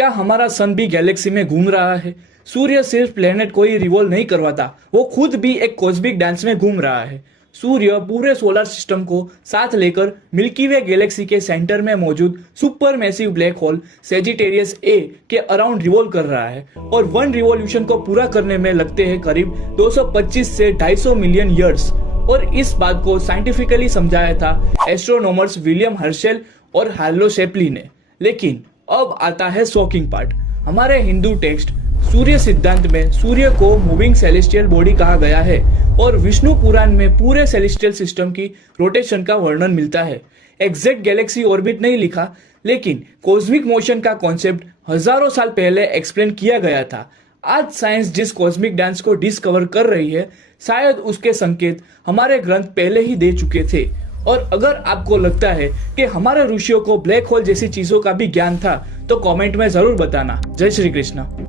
क्या हमारा सन भी गैलेक्सी में घूम रहा है? सूर्य सिर्फ प्लेनेट को ही रिवॉल्व नहीं करवाता, वो खुद भी एक कॉस्मिक डांस में घूम रहा है। सूर्य पूरे सोलर सिस्टम को साथ लेकर मिल्की वे गैलेक्सी के सेंटर में मौजूद super massive black hole Sagittarius A के अराउंड रिवॉल्व कर रहा है और वन रिवॉल्यूशन को पूरा करने में लगते हैं करीब 225 से 250 मिलियन ईयर्स। और इस बात को साइंटिफिकली समझाया था एस्ट्रोनॉमर्स विलियम हर्शेल और हार्लो शेप्ली ने। लेकिन अब आता है शॉकिंग पार्ट। हमारे हिंदू टेक्स्ट सूर्य सिद्धांत में सूर्य को मूविंग सेलेस्टियल बॉडी कहा गया है और विष्णु पुराण में पूरे सेलेस्टियल सिस्टम की रोटेशन का वर्णन मिलता है। एग्जैक्ट गैलेक्सी ऑर्बिट नहीं लिखा, लेकिन कॉस्मिक मोशन का कॉन्सेप्ट हजारों साल पहले एक्सप्लेन किया गया था। आज साइंस जिस कॉस्मिक डांस को डिस्कवर कर रही है, शायद उसके संकेत हमारे ग्रंथ पहले ही दे चुके थे। और अगर आपको लगता है कि हमारे ऋषियों को ब्लैक होल जैसी चीजों का भी ज्ञान था, तो कमेंट में जरूर बताना। जय श्री कृष्ण।